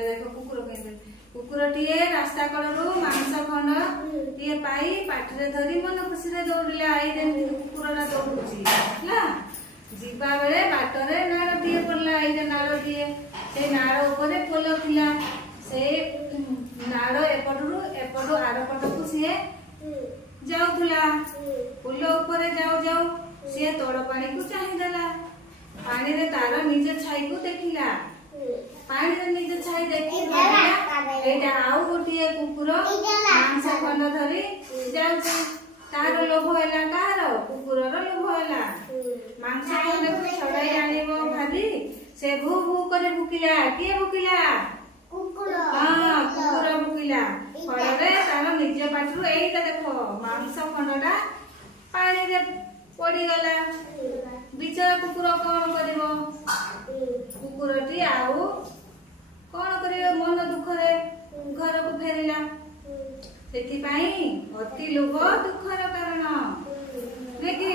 ଏଇଟା ଦେଖ କୁକୁର କେମିତି କୁକୁରଟିଏ ରାସ୍ତା କଡ଼ରୁ ମାଂସ ଖଣ୍ଡ ଟିଏ ପାଇ ପାଟିରେ ଧରି ମନ ଖୁସିରେ ଦୌଡ଼ିଲା। ଏଇ ଯେମିତି କୁକୁରଟା ଦୌଡୁଛି ହେଲା। ଯିବା ବେଳେ ବାଟରେ ନାଳଟିଏ ପଡ଼ିଲା। ଏଇଟା ନାଳଟିଏ, ସେ ନାଳ ଉପରେ ପୋଲ ଥିଲା। ସେ ନାଳ ଏପଟରୁ ଏପଟୁ ଆରପଟକୁ ସିଏ ଯାଉଥିଲା। ପୋଲ ଉପରେ ଯାଉ ଯାଉ ସିଏ ତଳ ପାଣିକୁ ଚାହିଁଦେଲା। ପାଣିରେ ତାର ନିଜ ଛାଇକୁ ଦେଖିଲା। ପାଣିରେ ନିଜ ଛାଇ ଦେଖି ଭାବିଲା ଏଇଟା ଆଉ ଗୋଟିଏ କୁକୁର ମାଂସ ଖଣ୍ଡ ଧରି ଯାଉଛି। ତାର ଲୋଭ ହେଲା, କାହାର? କୁକୁରର ଲୋଭ ହେଲା। ମାଂସ ଖଣ୍ଡକୁ ଛଡାଇ ଆଣିବ ଭାବି ସେ ଭୁ ଭୁ କରି ଭୁକିଲା। କିଏ ଭୁକିଲା? ହଁ, କୁକୁର ଭୁକିଲା। ଫଳରେ ତାର ନିଜ ପାଟିରୁ ଏଇଟା ଦେଖ ମାଂସ ଖଣ୍ଡଟା ପାଣିରେ ପଡିଗଲା। ବିଚରା କୁକୁର କଣ କରିବ? କୁକୁରଟି ଆଉ କଣ କରିବ? ମନ ଦୁଃଖରେ ଘରକୁ ଫେରିଲା। ସେଥିପାଇଁ ଅତି ଲୋଭ ଦୁଃଖର କାରଣ, ନୁହେଁ କି?